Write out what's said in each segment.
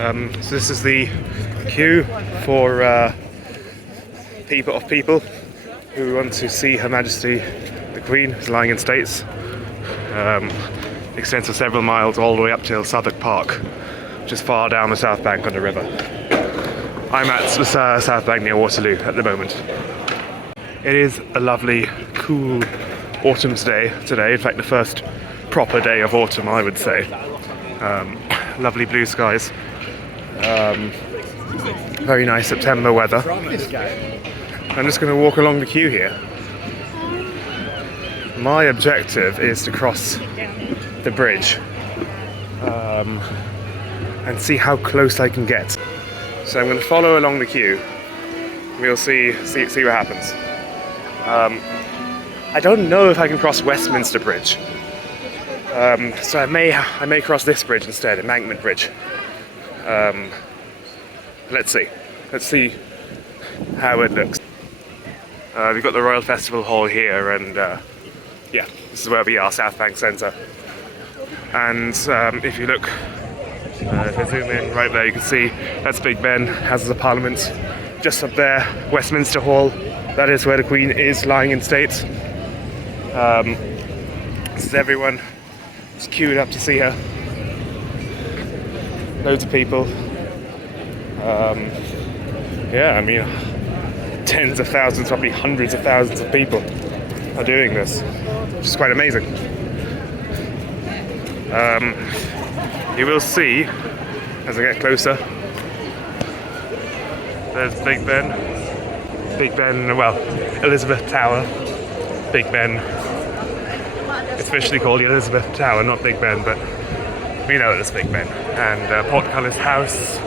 So this is the queue for people who want to see Her Majesty the Queen, who's lying in states. Extends for several miles all the way up till Southwark Park, which is far down the south bank on the river. I'm at the south bank near Waterloo at the moment. It is a lovely, cool autumn's day today. In fact, the first proper day of autumn, I would say. Lovely blue skies. Very nice September weather. I'm just going to walk along the queue here. My objective is to cross the bridge and see how close I can get. So I'm going to follow along the queue. We'll see what happens. I don't know if I can cross Westminster Bridge. So I may cross this bridge instead, Embankment Bridge. Let's see how it looks. We've got the Royal Festival Hall here, and yeah, this is where we are, South Bank Centre. And if you look, if I zoom in right there, you can see that's Big Ben, Houses of Parliament. Just up there, Westminster Hall, that is where the Queen is lying in state. This is everyone just queued up to see her. Loads of people. Yeah, I mean, tens of thousands, probably hundreds of thousands of people are doing this, which is quite amazing. You will see, as I get closer, there's Big Ben, well, Elizabeth Tower, Big Ben. It's officially called the Elizabeth Tower, not Big Ben, but we know it as Big Ben. And Portcullis House,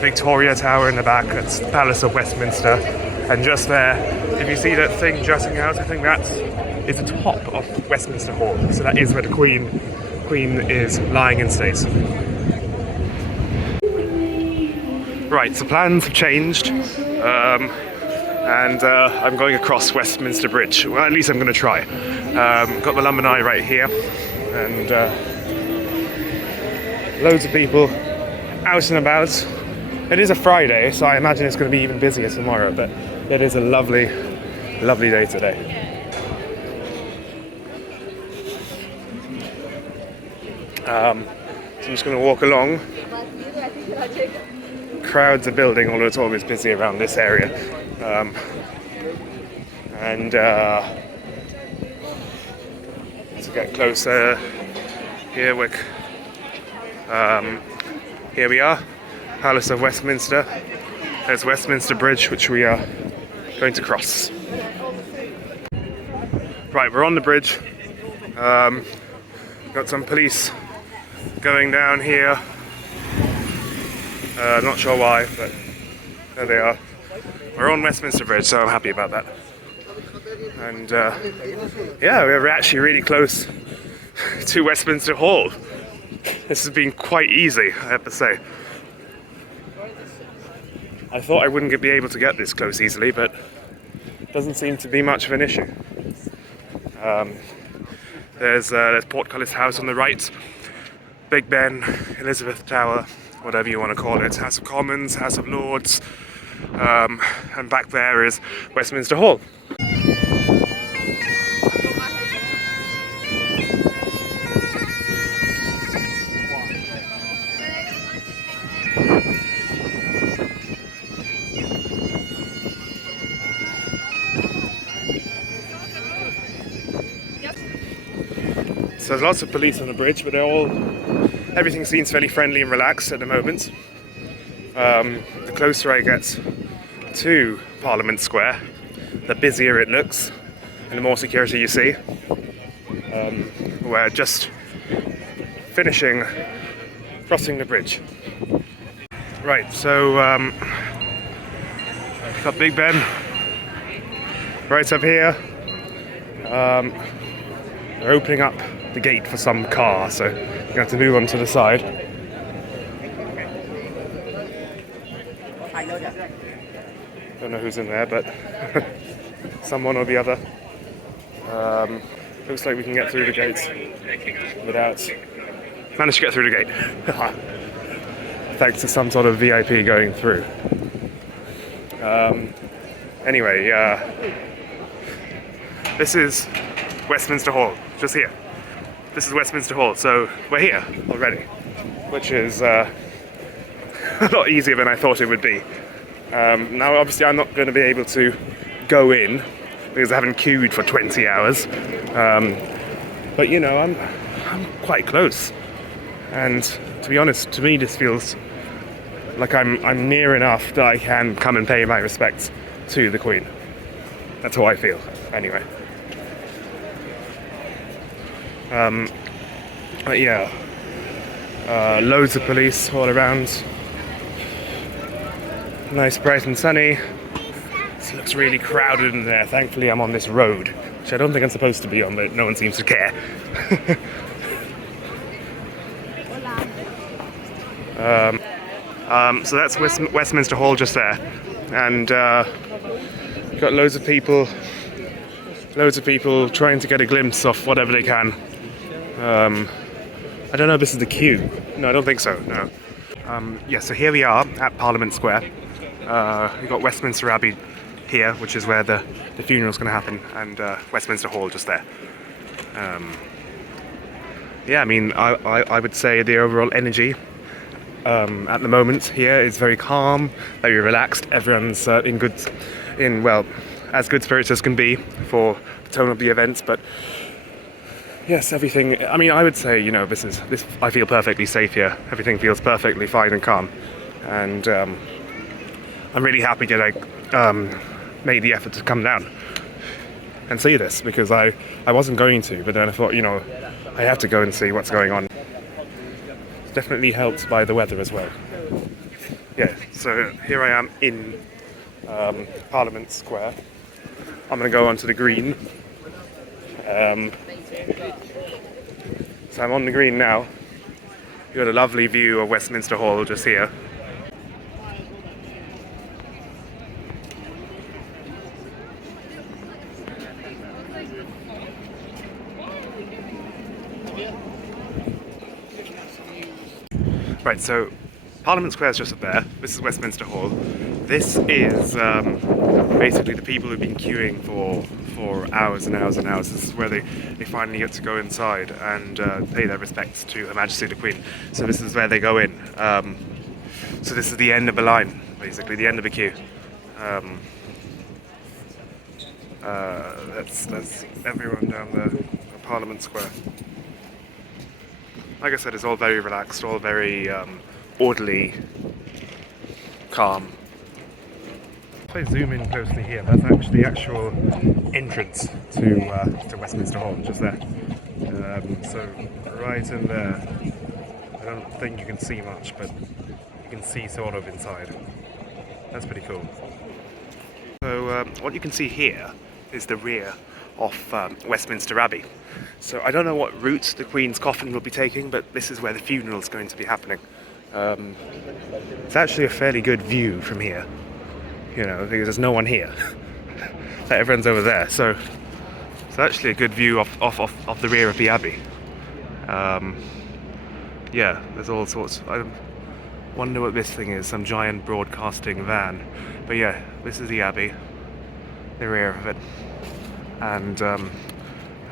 Victoria Tower in the back, that's the Palace of Westminster. And just there, if you see that thing jutting out, I think that is the top of Westminster Hall. So that is where the Queen is lying in state. Right, so plans have changed, and I'm going across Westminster Bridge. Well, at least I'm going to try. Got the Lumberknight right here, and loads of people out and about. It is a Friday, so I imagine it's going to be even busier tomorrow, but it is a lovely, lovely day today. So I'm just going to walk along. Crowds are building, although it's always busy around this area. To get closer, here we are, Palace of Westminster. There's Westminster Bridge, which we are going to cross. Right, we're on the bridge. Got some police going down here. Not sure why, but there they are. We're on Westminster Bridge, so I'm happy about that. And yeah, we're actually really close to Westminster Hall. This has been quite easy, I have to say. I thought I wouldn't be able to get this close easily, but it doesn't seem to be much of an issue. There's Portcullis House on the right, Big Ben, Elizabeth Tower, whatever you want to call it, House of Commons, House of Lords, and back there is Westminster Hall. So there's lots of police on the bridge, but everything seems fairly friendly and relaxed at the moment. The closer I get to Parliament Square, the busier it looks, and the more security you see. We're just finishing crossing the bridge. Right, so got Big Ben right up here. They're opening up the gate for some car, so you're going to have to move on to the side. Don't know who's in there, but someone or the other. Looks like we can get through the gates without managed to get through the gate. Thanks to some sort of VIP going through. Anyway, this is Westminster Hall, just here. This is Westminster Hall, so we're here already, which is a lot easier than I thought it would be. Now, obviously, I'm not going to be able to go in because I haven't queued for 20 hours. But you know, I'm quite close, and to be honest, to me, this feels like I'm near enough that I can come and pay my respects to the Queen. That's how I feel, anyway. But yeah, loads of police all around. Nice, bright and sunny. It looks really crowded in there. Thankfully, I'm on this road, which I don't think I'm supposed to be on, but no one seems to care. So that's Westminster Hall just there, and got loads of people trying to get a glimpse of whatever they can. I don't know if this is the queue. No, I don't think so, no. Yeah, so here we are at Parliament Square. We've got Westminster Abbey here, which is where the funeral's going to happen, and Westminster Hall just there. Yeah, I mean, I would say the overall energy at the moment here is very calm, very relaxed. Everyone's well, as good spirits as can be for the tone of the events. But yes, everything. I mean, I would say, you know, this. I feel perfectly safe here. Everything feels perfectly fine and calm, and I'm really happy that I made the effort to come down and see this, because I wasn't going to, but then I thought, you know, I have to go and see what's going on. It's definitely helped by the weather as well. Yeah, so here I am in Parliament Square. I'm going to go onto the green. So I'm on the green now. You've got a lovely view of Westminster Hall just here. Right, so Parliament Square is just up there. This is Westminster Hall. This is basically the people who've been queuing for hours and hours and hours. This is where they finally get to go inside and pay their respects to Her Majesty the Queen. So this is where they go in. So this is the end of the line, basically, the end of the queue. That's everyone down there at Parliament Square. Like I said, it's all very relaxed, all very orderly, calm. If I zoom in closely here, that's actually the actual entrance to Westminster Hall, just there. So right in there, I don't think you can see much, but you can see sort of inside. That's pretty cool. So what you can see here is the rear of Westminster Abbey. So I don't know what route the Queen's coffin will be taking, but this is where the funeral is going to be happening. It's actually a fairly good view from here, you know, because there's no one here. Everyone's over there, so it's actually a good view of the rear of the Abbey. Yeah, there's all sorts. I wonder what this thing is, some giant broadcasting van. But yeah, this is the Abbey, the rear of it.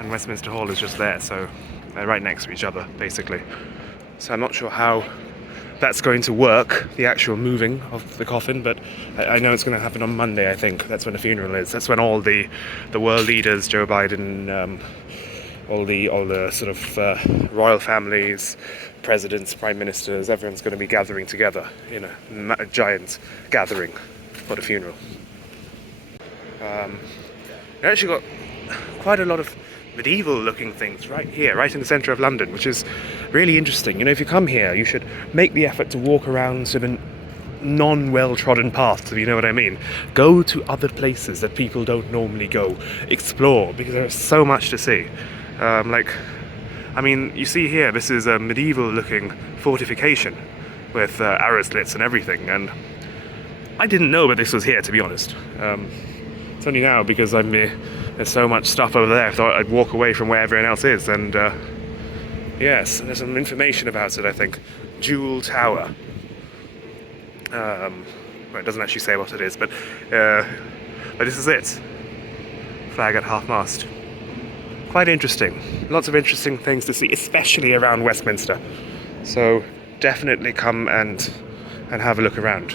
And Westminster Hall is just there, so they're right next to each other, basically. So I'm not sure how that's going to work, the actual moving of the coffin, but I know it's going to happen on Monday, I think. That's when the funeral is. That's when all the world leaders, Joe Biden, all the sort of royal families, presidents, prime ministers, everyone's going to be gathering together in a giant gathering for the funeral. We actually got quite a lot of medieval looking things right here, right in the centre of London, which is really interesting. You know, if you come here, you should make the effort to walk around sort of non-well-trodden paths, if you know what I mean. Go to other places that people don't normally go. Explore, because there's so much to see. I mean, you see here, this is a medieval looking fortification with arrow slits and everything, and I didn't know that this was here, to be honest. It's only now, because there's so much stuff over there, I thought I'd walk away from where everyone else is, and Yes, there's some information about it, I think. Jewel Tower. Well, it doesn't actually say what it is, but this is it. Flag at half-mast. Quite interesting. Lots of interesting things to see, especially around Westminster. So definitely come and have a look around.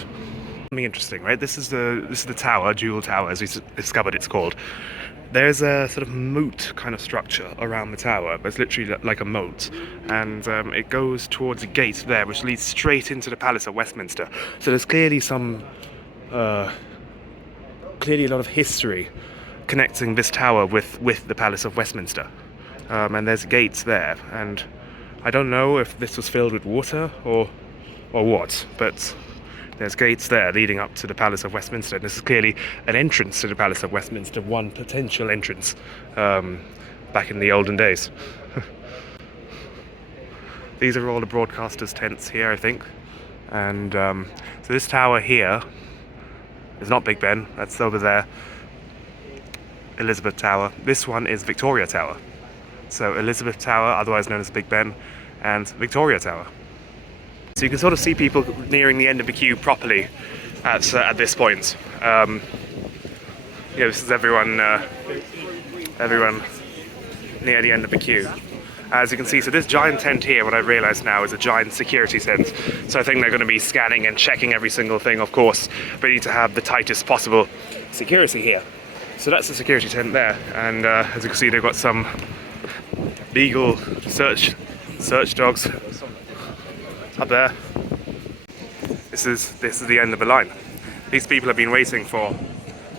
Something interesting, right? This is the tower, Jewel Tower, as we discovered it's called. There's a sort of moat kind of structure around the tower, but it's literally like a moat, and it goes towards a gate there, which leads straight into the Palace of Westminster. So there's clearly clearly a lot of history connecting this tower with the Palace of Westminster, and there's gates there, and I don't know if this was filled with water or what, but there's gates there leading up to the Palace of Westminster. And this is clearly an entrance to the Palace of Westminster, one potential entrance back in the olden days. These are all the broadcasters' tents here, I think. And so this tower here is not Big Ben, that's over there. Elizabeth Tower. This one is Victoria Tower. So Elizabeth Tower, otherwise known as Big Ben, and Victoria Tower. So you can sort of see people nearing the end of the queue properly at this point. This is everyone near the end of the queue. As you can see, so this giant tent here, what I realise now, is a giant security tent. So I think they're going to be scanning and checking every single thing, of course. But you need to have the tightest possible security here. So that's the security tent there. And as you can see, they've got some legal search dogs up there. This is the end of the line. These people have been waiting for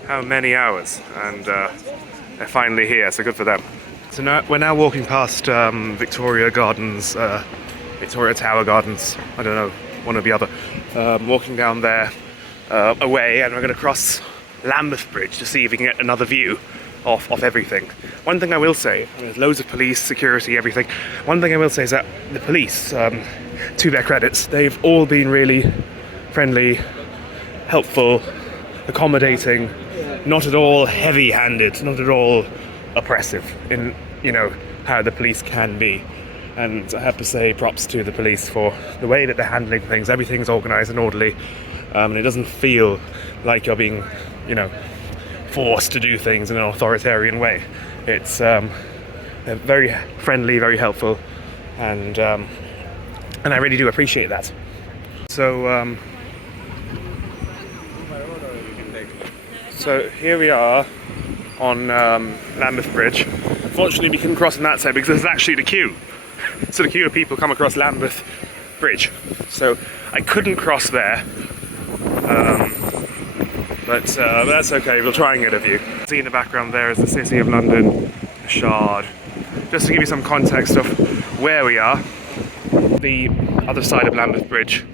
how many hours, and they're finally here, so good for them. So now we're walking past Victoria Gardens, Victoria Tower Gardens, I don't know, one or the other. Walking down there away, and we're going to cross Lambeth Bridge to see if we can get another view of everything. One thing I will say, there's loads of police, security, everything. One thing I will say is that the police, to their credits, they've all been really friendly, helpful, accommodating, not at all heavy-handed, not at all oppressive in, how the police can be. And I have to say props to the police for the way that they're handling things. Everything's organised and orderly, and it doesn't feel like you're being, forced to do things in an authoritarian way. It's they're very friendly, very helpful, and I really do appreciate that. So here we are on Lambeth Bridge. Unfortunately, we couldn't cross on that side because there's actually the queue. So the queue of people come across Lambeth Bridge. So I couldn't cross there. But that's okay, we'll try and get a view. See in the background there is the City of London, the Shard. Just to give you some context of where we are, the other side of Lambeth Bridge,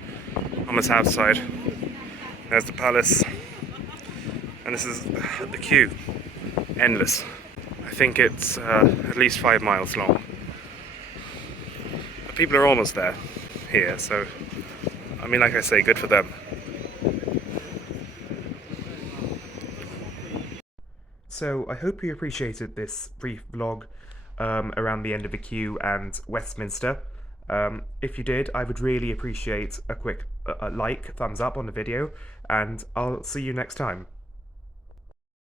on the south side. There's the palace, and this is the queue. Endless. I think it's at least 5 miles long. But people are almost there, here, so, like I say, good for them. So I hope you appreciated this brief vlog around the end of the queue and Westminster. If you did, I would really appreciate a quick thumbs up on the video, and I'll see you next time.